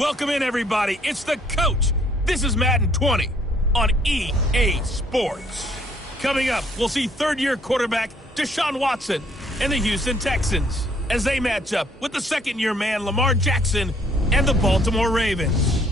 Welcome in, everybody. It's the coach. This is Madden 20 on EA Sports. Coming up, we'll see third-year quarterback Deshaun Watson and the Houston Texans as they match up with the second-year man Lamar Jackson and the Baltimore Ravens.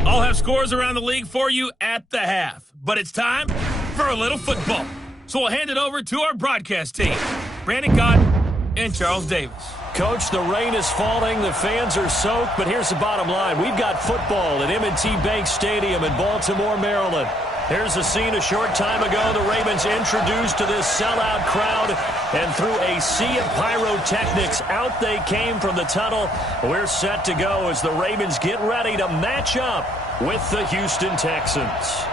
I'll have scores around the league for you at the half, but it's time for a little football. So we'll hand it over to our broadcast team, Brandon Gott and Charles Davis. Coach, the rain is falling, the fans are soaked, but here's the bottom line. We've got football at M&T Bank Stadium in Baltimore, Maryland. Here's a scene a short time ago. The Ravens introduced to this sellout crowd, and through a sea of pyrotechnics, out they came from the tunnel. We're set to go as the Ravens get ready to match up with the Houston Texans.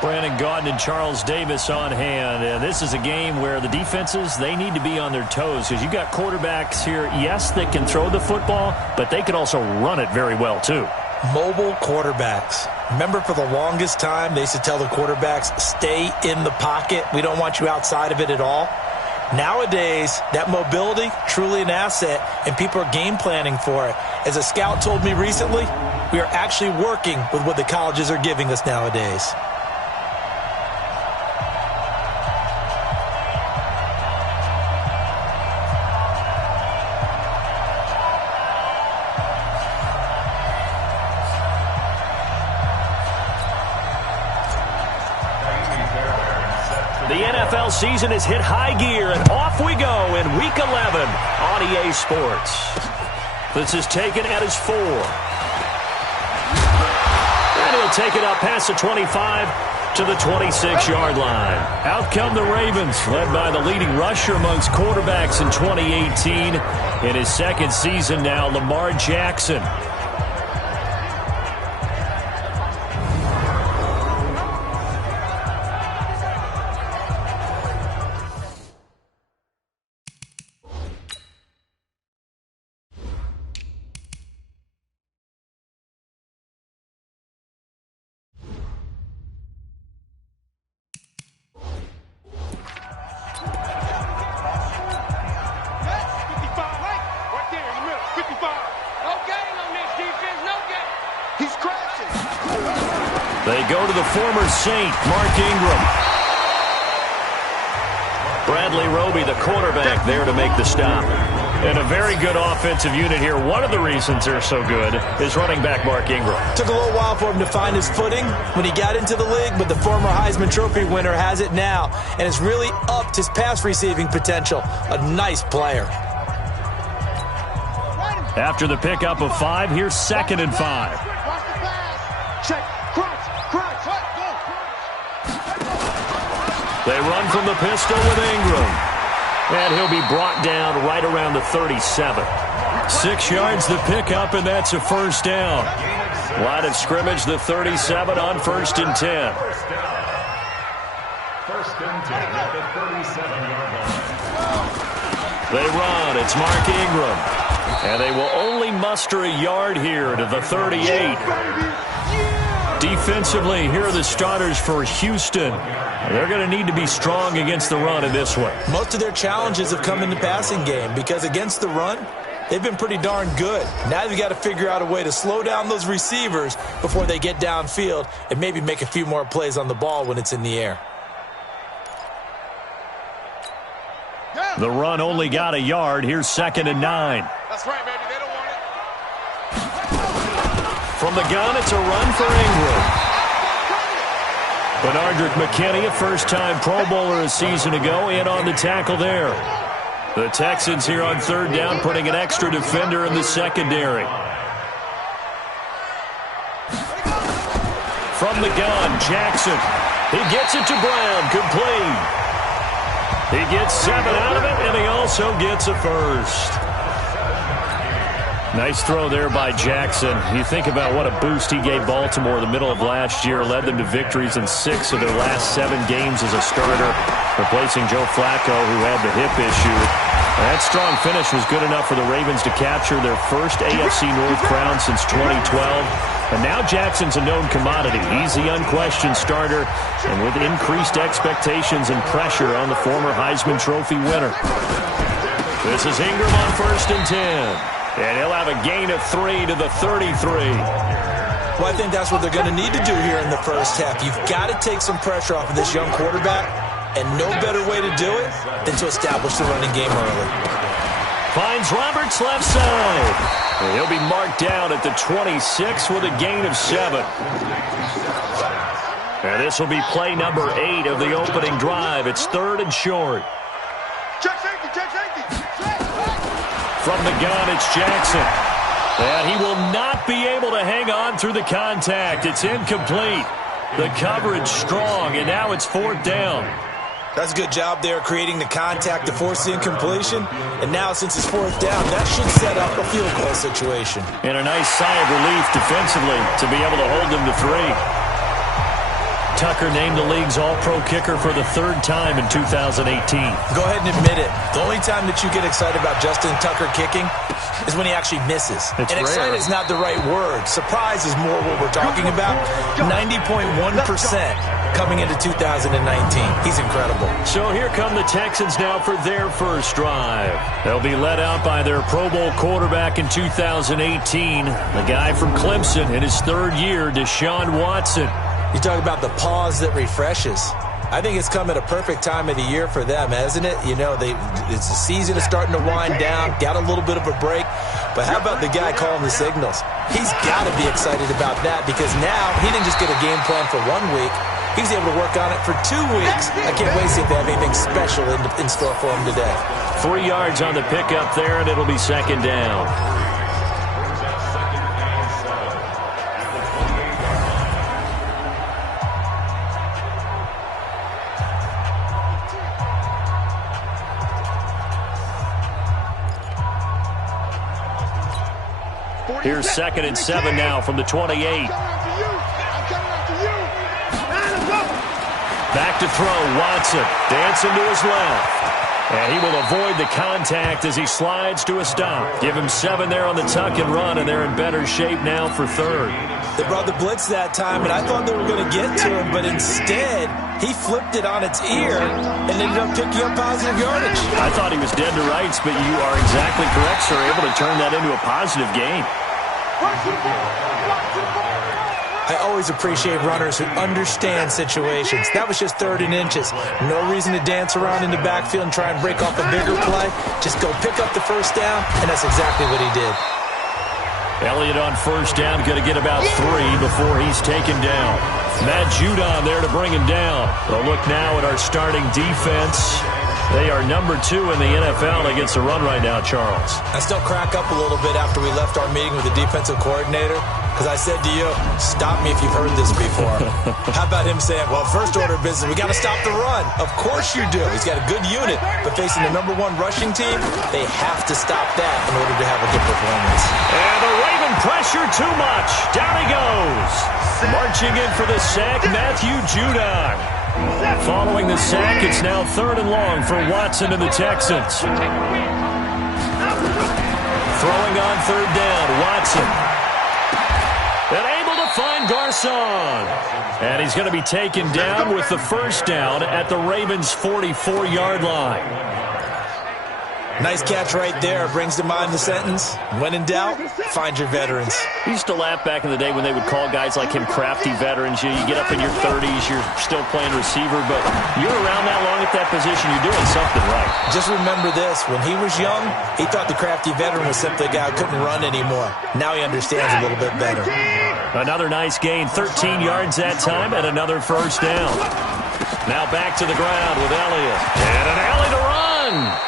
Brandon Gaudin and Charles Davis on hand. And this is a game where the defenses, they need to be on their toes because you've got quarterbacks here, yes, they can throw the football, but they can also run it very well too. Mobile quarterbacks. Remember, for the longest time, they used to tell the quarterbacks, stay in the pocket. We don't want you outside of it at all. Nowadays, that mobility, truly an asset, and people are game planning for it. As a scout told me recently, we are actually working with what the colleges are giving us nowadays. The NFL season has hit high gear, and off we go in Week 11 on EA Sports. This is taken at his 4. And he'll take it up past the 25 to the 26-yard line. Out come the Ravens, led by the leading rusher amongst quarterbacks in 2018. In his second season now, Lamar Jackson. They go to the former Saint, Mark Ingram. Bradley Roby, the quarterback, there to make the stop. And a very good offensive unit here. One of the reasons they're so good is running back Mark Ingram. Took a little while for him to find his footing when he got into the league, but the former Heisman Trophy winner has it now, and it's really upped his pass receiving potential. A nice player. After the pickup of 5, here's 2nd and 5. They run from the pistol with Ingram. And he'll be brought down right around the 37. 6 yards the pickup, and that's a first down. Line of scrimmage, the 37 on 1st and 10. First and 10 at the 37-yard line. They run. It's Mark Ingram. And they will only muster a yard here to the 38. Defensively, here are the starters for Houston. They're going to need to be strong against the run in this one. Most of their challenges have come in the passing game because against the run, they've been pretty darn good. Now they've got to figure out a way to slow down those receivers before they get downfield and maybe make a few more plays on the ball when it's in the air. The run only got a yard. Here's 2nd and 9. That's right, baby. They don't want it. From the gun, it's a run for Ingram. Benardrick McKinney, a first-time Pro Bowler a season ago, in on the tackle there. The Texans here on 3rd down, putting an extra defender in the secondary. From the gun, Jackson. He gets it to Brown, complete. He gets 7 out of it, and he also gets a first. Nice throw there by Jackson. You think about what a boost he gave Baltimore in the middle of last year, led them to victories in 6 of their last 7 games as a starter, replacing Joe Flacco, who had the hip issue. That strong finish was good enough for the Ravens to capture their first AFC North crown since 2012. And now Jackson's a known commodity. He's the unquestioned starter, and with increased expectations and pressure on the former Heisman Trophy winner. This is Ingram on 1st and 10. And he'll have a gain of 3 to the 33. Well, I think that's what they're going to need to do here in the first half. You've got to take some pressure off of this young quarterback, and no better way to do it than to establish the running game early. Finds Roberts left side. And he'll be marked down at the 26 with a gain of 7. And this will be play number 8 of the opening drive. It's 3rd and short. Check safety, check safety. From the gun, it's Jackson. And he will not be able to hang on through the contact. It's incomplete. The coverage strong, and now it's 4th down. That's a good job there creating the contact to force the incompletion. And now since it's 4th down, that should set up a field goal situation. And a nice sigh of relief defensively to be able to hold them to 3. Tucker named the league's all-pro kicker for the 3rd time in 2018. Go ahead and admit it. The only time that you get excited about Justin Tucker kicking is when he actually misses. It's and rare. excited is not the right word. Surprise is more what we're talking about. 90.1% coming into 2019. He's incredible. So here come the Texans now for their first drive. They'll be led out by their Pro Bowl quarterback in 2018, the guy from Clemson in his 3rd year, Deshaun Watson. You talk about the pause that refreshes. I think it's come at a perfect time of the year for them, hasn't it? You know, it's the season is starting to wind down, got a little bit of a break. But how about the guy calling the signals? He's got to be excited about that because now he didn't just get a game plan for 1 week. He was able to work on it for 2 weeks. I can't wait to see if they have anything special in store for him today. 3 yards on the pickup there, and it'll be 2nd down. Here's 2nd and 7 now from the 28. Back to throw, Watson. Dancing to his left. And he will avoid the contact as he slides to a stop. Give him 7 there on the tuck and run, and they're in better shape now for 3rd. They brought the blitz that time, and I thought they were going to get to him, but instead he flipped it on its ear and ended up picking up positive yardage. I thought he was dead to rights, but you are exactly correct, sir. Able to turn that into a positive gain. I always appreciate runners who understand situations. That was just 3rd and inches. No reason to dance around in the backfield and try and break off a bigger play. Just go pick up the first down, and that's exactly what he did. Elliott on 1st down, going to get about 3 before he's taken down. Matt Judon there to bring him down. A look now at our starting defense. They are number 2 in the NFL against the run right now, Charles. I still crack up a little bit after we left our meeting with the defensive coordinator because I said to you, stop me if you've heard this before. How about him saying, well, first order of business, we got to stop the run. Of course you do. He's got a good unit, but facing the number 1 rushing team, they have to stop that in order to have a good performance. And the Raven pressure too much. Down he goes. Marching in for the sack, Matthew Judon. Following the sack, it's now 3rd and long for Watson and the Texans. Throwing on 3rd down, Watson. And able to find Garcon. And he's going to be taken down with the first down at the Ravens' 44-yard line. Nice catch right there. Brings to mind the sentence, when in doubt, find your veterans. We used to laugh back in the day when they would call guys like him crafty veterans. You get up in your 30s, you're still playing receiver, but you're around that long at that position, you're doing something right. Just remember this. When he was young, he thought the crafty veteran was simply a guy who couldn't run anymore. Now he understands a little bit better. Another nice gain, 13 yards that time, and another first down. Now back to the ground with Elliott. And an alley to run.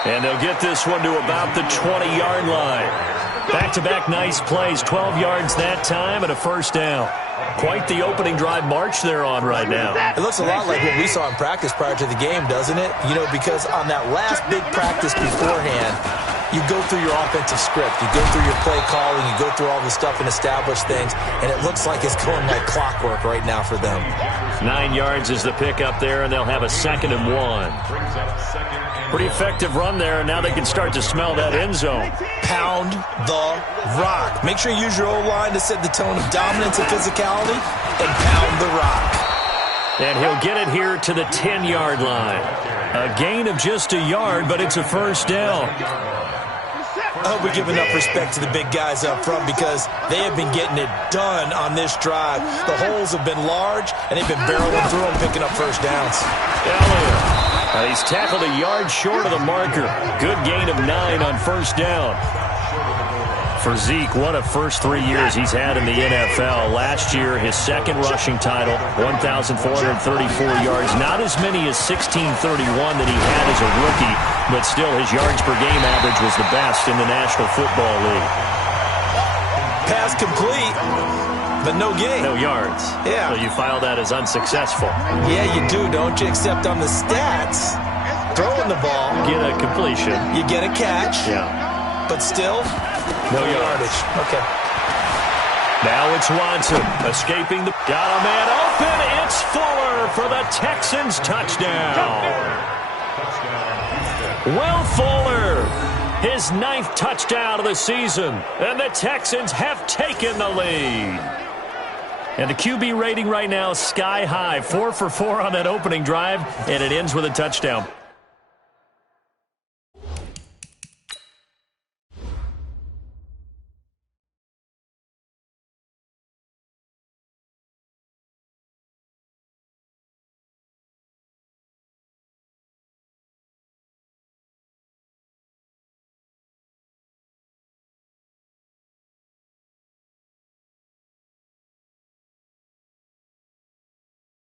And they'll get this one to about the 20-yard line. Back-to-back nice plays, 12 yards that time and a first down. Quite the opening drive march they're on right now. It looks a lot like what we saw in practice prior to the game, doesn't it? You know, because on that last big practice beforehand, you go through your offensive script. You go through your play calling. You go through all the stuff and establish things. And it looks like it's going like clockwork right now for them. 9 yards is the pickup there, and they'll have a 2nd and 1. Pretty effective run there, and now they can start to smell that end zone. Pound the rock. Make sure you use your O-line to set the tone of dominance and physicality, and pound the rock. And he'll get it here to the 10-yard line. A gain of just a yard, but it's a first down. I hope we give enough respect to the big guys up front because they have been getting it done on this drive. The holes have been large, and they've been barreling through them, picking up first downs. Elliott. He's tackled a yard short of the marker. Good gain of 9 on first down. For Zeke, what a first 3 years he's had in the NFL. Last year, his 2nd rushing title, 1,434 yards. Not as many as 1,631 that he had as a rookie, but still his yards per game average was the best in the National Football League. Pass complete, but no gain. No yards. Yeah. So you file that as unsuccessful. Yeah, you do, don't you? Except on the stats, throwing the ball. Get a completion. You get a catch. Yeah. But still, no yardage. Okay. Now it's Watson escaping the... Got a man open. It's Fuller for the Texans touchdown. Will Fuller, his 9th touchdown of the season. And the Texans have taken the lead. And the QB rating right now, sky high. 4 for 4 on that opening drive, and it ends with a touchdown.